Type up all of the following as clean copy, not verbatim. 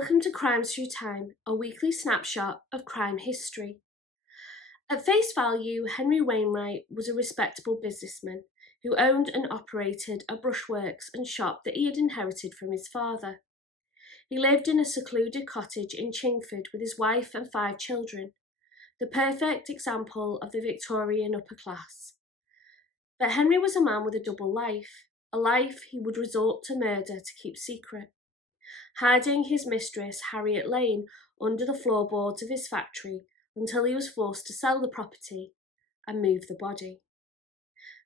Welcome to Crimes Through Time, a weekly snapshot of crime history. At face value, Henry Wainwright was a respectable businessman who owned and operated a brushworks and shop that he had inherited from his father. He lived in a secluded cottage in Chingford with his wife and 5 children, the perfect example of the Victorian upper class. But Henry was a man with a double life, a life he would resort to murder to keep secret, hiding his mistress, Harriet Lane, under the floorboards of his factory until he was forced to sell the property and move the body.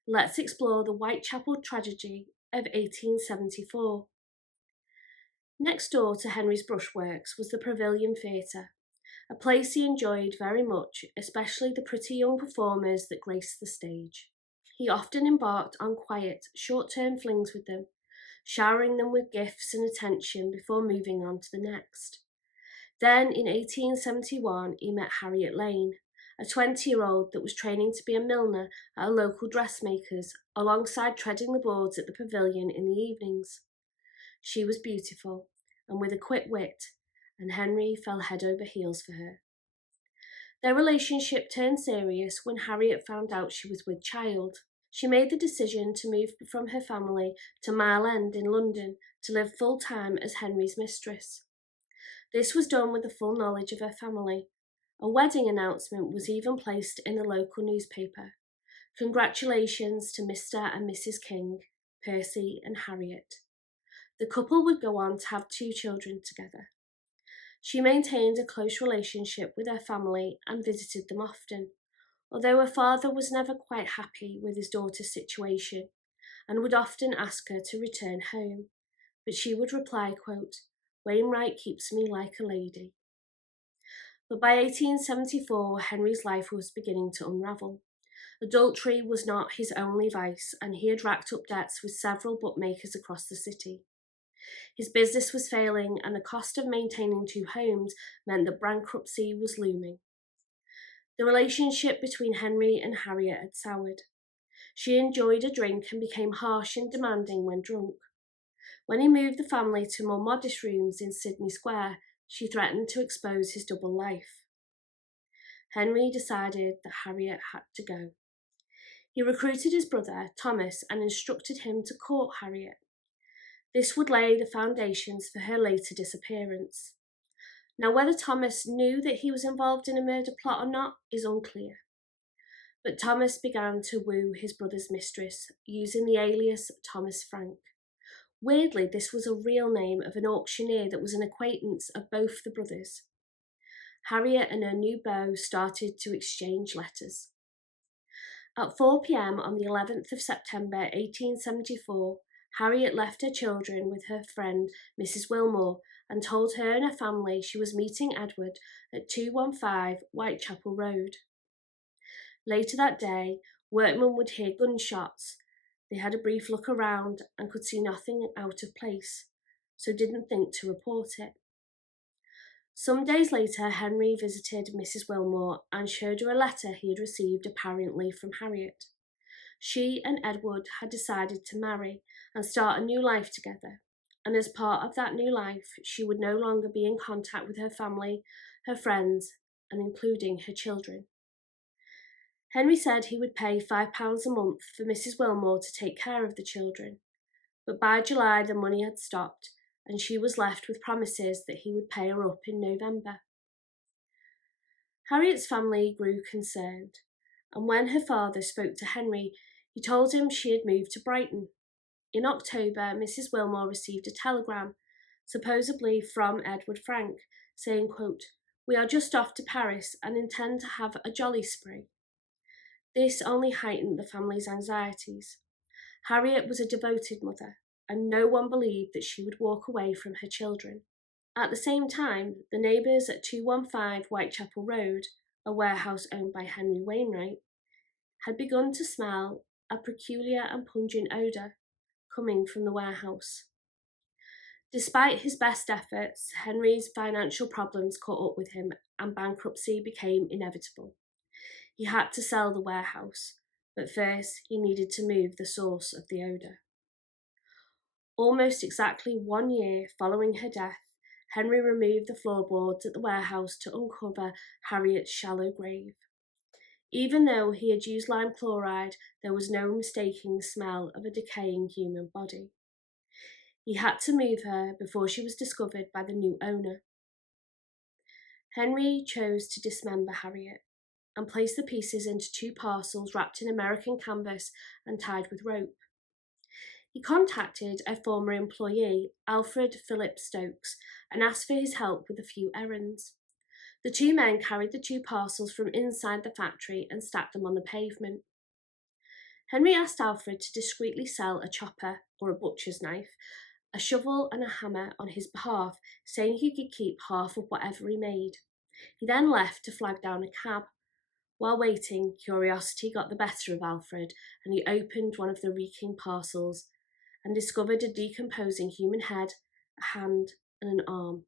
Let's explore the Whitechapel tragedy of 1874. Next door to Henry's brushworks was the Pavilion Theatre, a place he enjoyed very much, especially the pretty young performers that graced the stage. He often embarked on quiet, short-term flings with them, showering them with gifts and attention before moving on to the next. Then, in 1871, he met Harriet Lane, a 20-year-old that was training to be a milliner at a local dressmaker's, alongside treading the boards at the pavilion in the evenings. She was beautiful, and with a quick wit, and Henry fell head over heels for her. Their relationship turned serious when Harriet found out she was with child. She made the decision to move from her family to Mile End in London to live full-time as Henry's mistress. This was done with the full knowledge of her family. A wedding announcement was even placed in the local newspaper. Congratulations to Mr. and Mrs. King, Percy and Harriet. The couple would go on to have 2 children together. She maintained a close relationship with her family and visited them often, although her father was never quite happy with his daughter's situation and would often ask her to return home, but she would reply, quote, "Wainwright keeps me like a lady." But by 1874, Henry's life was beginning to unravel. Adultery was not his only vice, and he had racked up debts with several bookmakers across the city. His business was failing, and the cost of maintaining 2 homes meant that bankruptcy was looming. The relationship between Henry and Harriet had soured. She enjoyed a drink and became harsh and demanding when drunk. When he moved the family to more modest rooms in Sydney Square, she threatened to expose his double life. Henry decided that Harriet had to go. He recruited his brother, Thomas, and instructed him to court Harriet. This would lay the foundations for her later disappearance. Now, whether Thomas knew that he was involved in a murder plot or not is unclear. But Thomas began to woo his brother's mistress using the alias Thomas Frank. Weirdly, this was a real name of an auctioneer that was an acquaintance of both the brothers. Harriet and her new beau started to exchange letters. At 4 p.m. on the 11th of September 1874, Harriet left her children with her friend Mrs. Wilmore and told her and her family she was meeting Edward at 215 Whitechapel Road. Later that day, workmen would hear gunshots. They had a brief look around and could see nothing out of place, so didn't think to report it. Some days later, Henry visited Mrs. Wilmore and showed her a letter he had received apparently from Harriet. She and Edward had decided to marry and start a new life together, and as part of that new life, she would no longer be in contact with her family, her friends, and including her children. Henry said he would pay £5 a month for Mrs. Wilmore to take care of the children, but by July the money had stopped, and she was left with promises that he would pay her up in November. Harriet's family grew concerned, and when her father spoke to Henry, he told him she had moved to Brighton. In October, Mrs. Wilmore received a telegram, supposedly from Edward Frank, saying, quote, "We are just off to Paris and intend to have a jolly spree." This only heightened the family's anxieties. Harriet was a devoted mother, and no one believed that she would walk away from her children. At the same time, the neighbours at 215 Whitechapel Road, a warehouse owned by Henry Wainwright, had begun to smell a peculiar and pungent odour coming from the warehouse. Despite his best efforts, Henry's financial problems caught up with him and bankruptcy became inevitable. He had to sell the warehouse, but first he needed to move the source of the odour. Almost exactly 1 year following her death, Henry removed the floorboards at the warehouse to uncover Harriet's shallow grave. Even though he had used lime chloride, there was no mistaking the smell of a decaying human body. He had to move her before she was discovered by the new owner. Henry chose to dismember Harriet and place the pieces into 2 parcels wrapped in American canvas and tied with rope. He contacted a former employee, Alfred Philip Stokes, and asked for his help with a few errands. The 2 men carried the 2 parcels from inside the factory and stacked them on the pavement. Henry asked Alfred to discreetly sell a chopper, or a butcher's knife, a shovel and a hammer on his behalf, saying he could keep half of whatever he made. He then left to flag down a cab. While waiting, curiosity got the better of Alfred, and he opened one of the reeking parcels and discovered a decomposing human head, a hand, and an arm.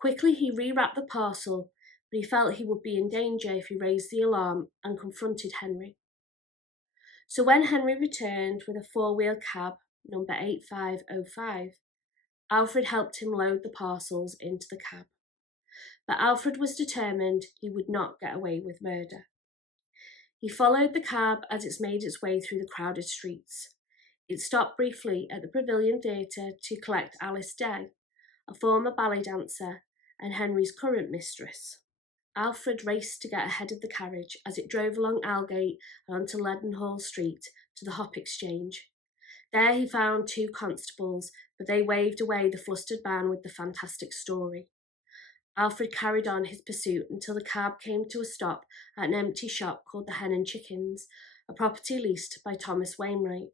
Quickly he rewrapped the parcel, but he felt he would be in danger if he raised the alarm and confronted Henry. So when Henry returned with a 4-wheel cab, number 8505, Alfred helped him load the parcels into the cab. But Alfred was determined he would not get away with murder. He followed the cab as it made its way through the crowded streets. It stopped briefly at the Pavilion Theatre to collect Alice Day, a former ballet dancer and Henry's current mistress. Alfred raced to get ahead of the carriage as it drove along Aldgate and onto Leadenhall Street to the Hop Exchange. There he found 2 constables, but they waved away the flustered man with the fantastic story. Alfred carried on his pursuit until the cab came to a stop at an empty shop called the Hen and Chickens, a property leased by Thomas Wainwright.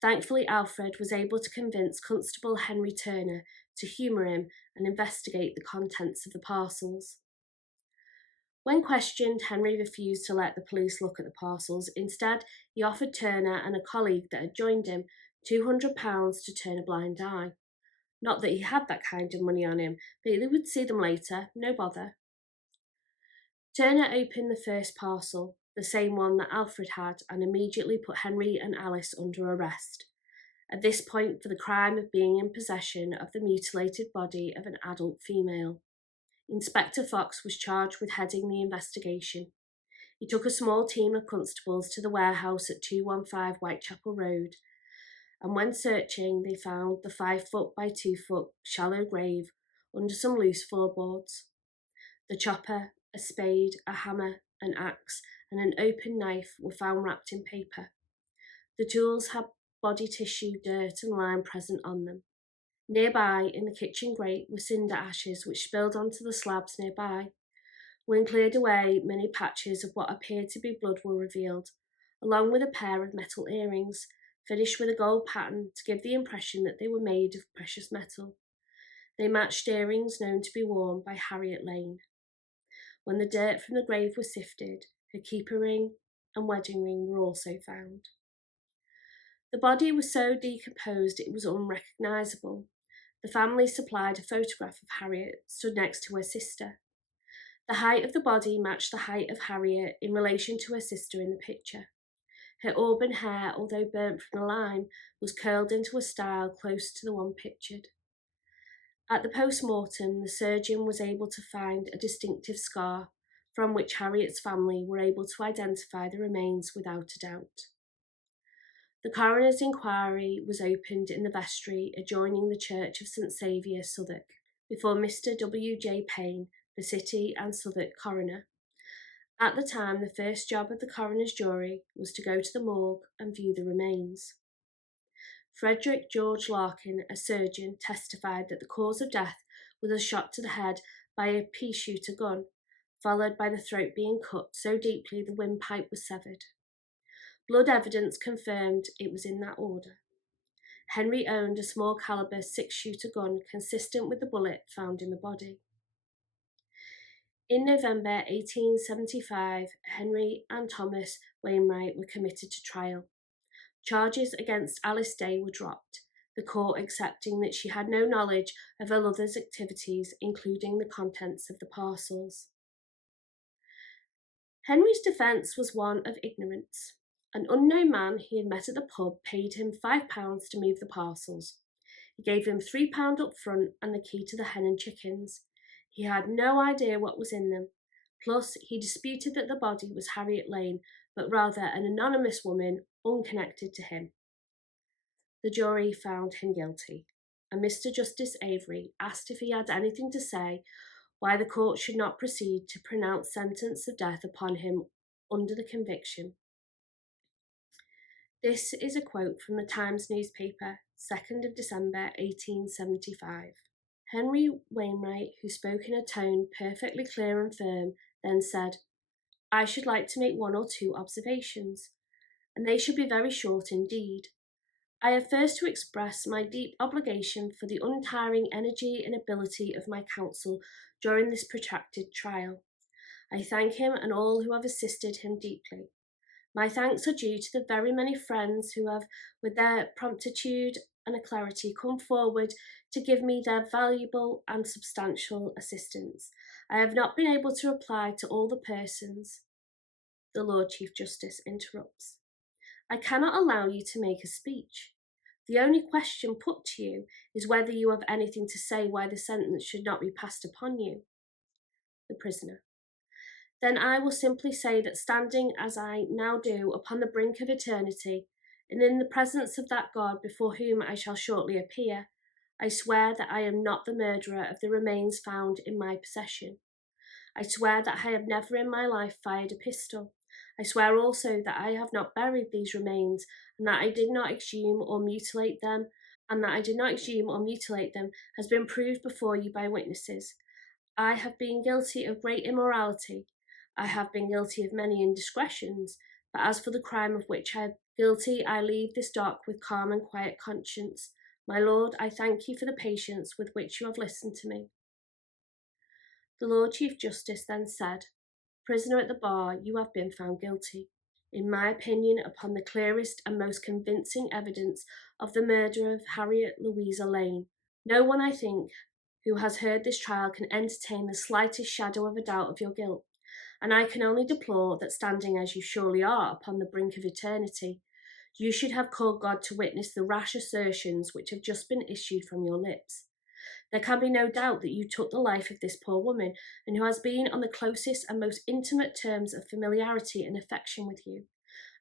Thankfully, Alfred was able to convince Constable Henry Turner to humour him and investigate the contents of the parcels. When questioned, Henry refused to let the police look at the parcels. Instead, he offered Turner and a colleague that had joined him £200 to turn a blind eye. Not that he had that kind of money on him, but they would see them later, no bother. Turner opened the first parcel, the same one that Alfred had, and immediately put Henry and Alice under arrest, at this point for the crime of being in possession of the mutilated body of an adult female. Inspector Fox was charged with heading the investigation. He took a small team of constables to the warehouse at 215 Whitechapel Road, and when searching, they found the 5-foot by 2-foot shallow grave under some loose floorboards. The chopper, a spade, a hammer, an axe, and an open knife were found wrapped in paper. The tools had body tissue, dirt, and lime present on them. Nearby, in the kitchen grate, were cinder ashes which spilled onto the slabs nearby. When cleared away, many patches of what appeared to be blood were revealed, along with a pair of metal earrings, finished with a gold pattern to give the impression that they were made of precious metal. They matched earrings known to be worn by Harriet Lane. When the dirt from the grave was sifted, her keeper ring and wedding ring were also found. The body was so decomposed it was unrecognisable. The family supplied a photograph of Harriet stood next to her sister. The height of the body matched the height of Harriet in relation to her sister in the picture. Her auburn hair, although burnt from the lime, was curled into a style close to the one pictured. At the post-mortem, the surgeon was able to find a distinctive scar from which Harriet's family were able to identify the remains without a doubt. The coroner's inquiry was opened in the vestry adjoining the Church of St Saviour, Southwark, before Mr W. J. Payne, the City and Southwark coroner. At the time, the first job of the coroner's jury was to go to the morgue and view the remains. Frederick George Larkin, a surgeon, testified that the cause of death was a shot to the head by a pea-shooter gun, followed by the throat being cut so deeply the windpipe was severed. Blood evidence confirmed it was in that order. Henry owned a small caliber 6-shooter gun consistent with the bullet found in the body. In November 1875, Henry and Thomas Wainwright were committed to trial. Charges against Alice Day were dropped, the court accepting that she had no knowledge of her lover's activities, including the contents of the parcels. Henry's defence was one of ignorance. An unknown man he had met at the pub paid him £5 to move the parcels. He gave him £3 up front and the key to the hen and chickens. He had no idea what was in them. Plus, he disputed that the body was Harriet Lane, but rather an anonymous woman unconnected to him. The jury found him guilty, and Mr. Justice Avery asked if he had anything to say why the court should not proceed to pronounce sentence of death upon him under the conviction. This is a quote from the Times newspaper, 2nd of December 1875. Henry Wainwright, who spoke in a tone perfectly clear and firm, then said, "I should like to make one or two observations, and they should be very short indeed. I have first to express my deep obligation for the untiring energy and ability of my counsel during this protracted trial. I thank him and all who have assisted him deeply. My thanks are due to the very many friends who have, with their promptitude and alacrity, come forward to give me their valuable and substantial assistance. I have not been able to reply to all the persons." The Lord Chief Justice interrupts. "I cannot allow you to make a speech. The only question put to you is whether you have anything to say why the sentence should not be passed upon you." The prisoner. "Then I will simply say that standing as I now do upon the brink of eternity, and in the presence of that God before whom I shall shortly appear, I swear that I am not the murderer of the remains found in my possession. I swear that I have never in my life fired a pistol. I swear also that I have not buried these remains, and that I did not exhume or mutilate them, has been proved before you by witnesses. I have been guilty of great immorality. I have been guilty of many indiscretions, but as for the crime of which I am guilty, I leave this dock with calm and quiet conscience. My Lord, I thank you for the patience with which you have listened to me." The Lord Chief Justice then said, "Prisoner at the bar, you have been found guilty, in my opinion, upon the clearest and most convincing evidence of the murder of Harriet Louisa Lane. No one, I think, who has heard this trial can entertain the slightest shadow of a doubt of your guilt, and I can only deplore that, standing as you surely are upon the brink of eternity, you should have called God to witness the rash assertions which have just been issued from your lips. There can be no doubt that you took the life of this poor woman, and who has been on the closest and most intimate terms of familiarity and affection with you,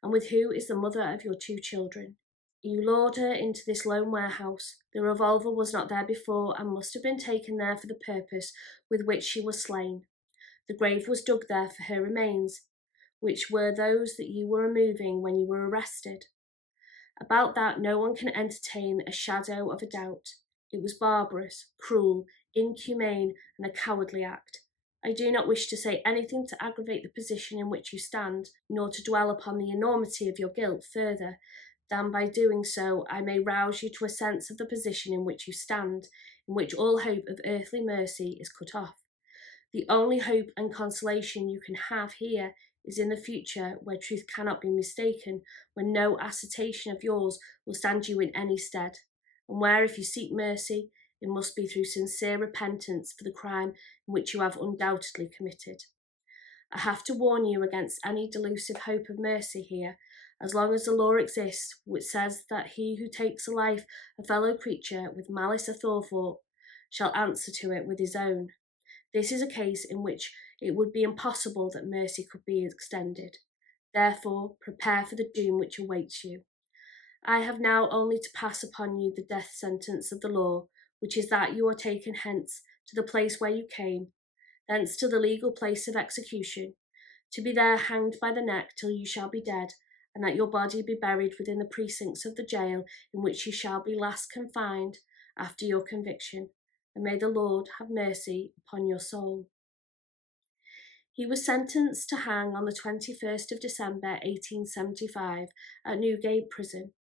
and with who is the mother of your 2 children. You lured her into this lone warehouse. The revolver was not there before, and must have been taken there for the purpose with which she was slain. The grave was dug there for her remains, which were those that you were removing when you were arrested. About that no one can entertain a shadow of a doubt. It was barbarous, cruel, inhumane, and a cowardly act. I do not wish to say anything to aggravate the position in which you stand, nor to dwell upon the enormity of your guilt further than by doing so I may rouse you to a sense of the position in which you stand, in which all hope of earthly mercy is cut off. The only hope and consolation you can have here is in the future, where truth cannot be mistaken, when no assertion of yours will stand you in any stead, and where, if you seek mercy, it must be through sincere repentance for the crime in which you have undoubtedly committed. I have to warn you against any delusive hope of mercy here, as long as the law exists, which says that he who takes the life of a fellow creature with malice aforethought shall answer to it with his own. This is a case in which it would be impossible that mercy could be extended. Therefore, prepare for the doom which awaits you. I have now only to pass upon you the death sentence of the law, which is that you are taken hence to the place where you came, thence to the legal place of execution, to be there hanged by the neck till you shall be dead, and that your body be buried within the precincts of the jail in which you shall be last confined after your conviction, and may the Lord have mercy upon your soul." He was sentenced to hang on the 21st of December 1875 at Newgate Prison.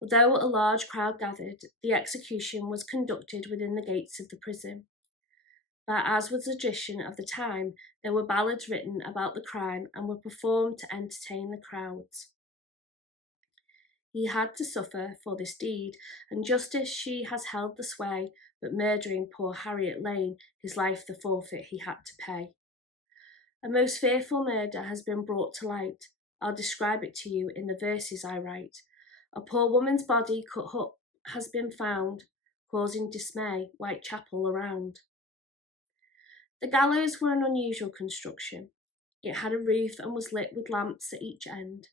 Although a large crowd gathered, the execution was conducted within the gates of the prison. But as was the tradition of the time, there were ballads written about the crime and were performed to entertain the crowds. He had to suffer for this deed, and justice she has held the sway, but murdering poor Harriet Lane, his life the forfeit he had to pay. A most fearful murder has been brought to light. I'll describe it to you in the verses I write. A poor woman's body cut up has been found. causing dismay Whitechapel around. The gallows were an unusual construction. It had a roof and was lit with lamps at each end.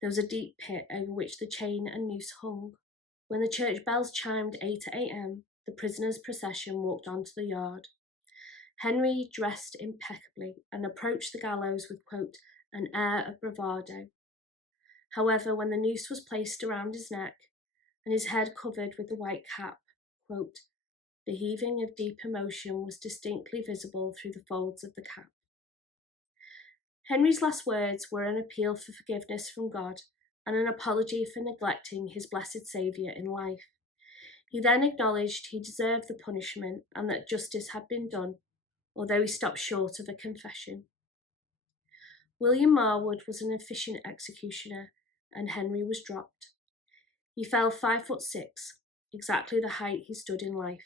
There was a deep pit over which the chain and noose hung. When the church bells chimed 8 a.m, the prisoners' procession walked onto the yard. Henry dressed impeccably and approached the gallows with, quote, an air of bravado. However, when the noose was placed around his neck and his head covered with the white cap, quote, the heaving of deep emotion was distinctly visible through the folds of the cap. Henry's last words were an appeal for forgiveness from God and an apology for neglecting his blessed Saviour in life. He then acknowledged he deserved the punishment and that justice had been done, although he stopped short of a confession. William Marwood was an efficient executioner, and Henry was dropped. He fell 5'6", exactly the height he stood in life.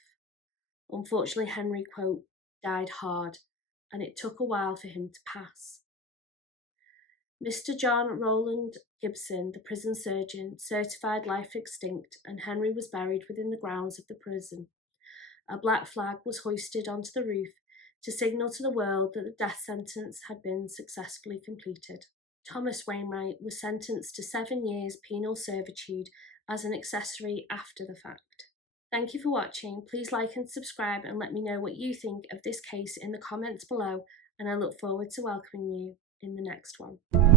Unfortunately, Henry, quote, died hard, and it took a while for him to pass. Mr. John Rowland Gibson, the prison surgeon, certified life extinct, and Henry was buried within the grounds of the prison. A black flag was hoisted onto the roof to signal to the world that the death sentence had been successfully completed. Thomas Wainwright was sentenced to 7 years penal servitude as an accessory after the fact. Thank you for watching. Please like and subscribe and let me know what you think of this case in the comments below, and I look forward to welcoming you in the next one.